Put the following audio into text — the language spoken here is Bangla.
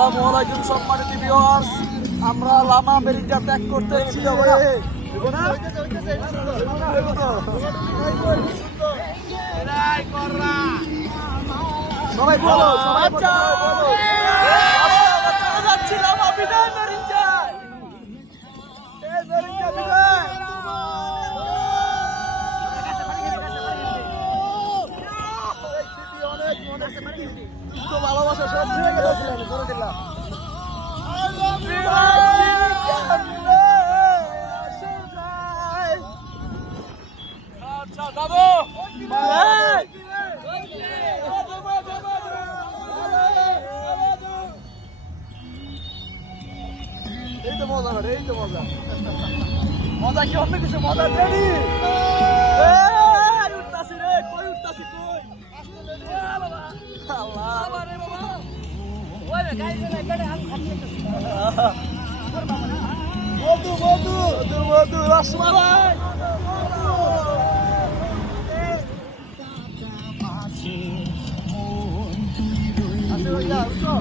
আসসালামু আলাইকুম সম্মানিত ভিউয়ার্স, আমরা লামা মেরিঙ্গা ত্যাগ করতেছি। সবাই বলো, সবাই যাচ্ছি লামা বিদায় মেরিঙ্গা। ভালোবাসা সব ছেড়ে গেছিলাম করে দিলাম। আচ্ছা দাদু এই তো মজা, এই তো মজা। মজা কি অন্য কিছু মজা রেডি। উঠতাছি রে, কই উঠতাছি কই। আল্লাহ রে বাবা, ওরে গাইছে না বেড়ে আম খাচ্ছি। মধু মধু মধু মধু রসমালাই। আচ্ছা ভাইয়া উঠো।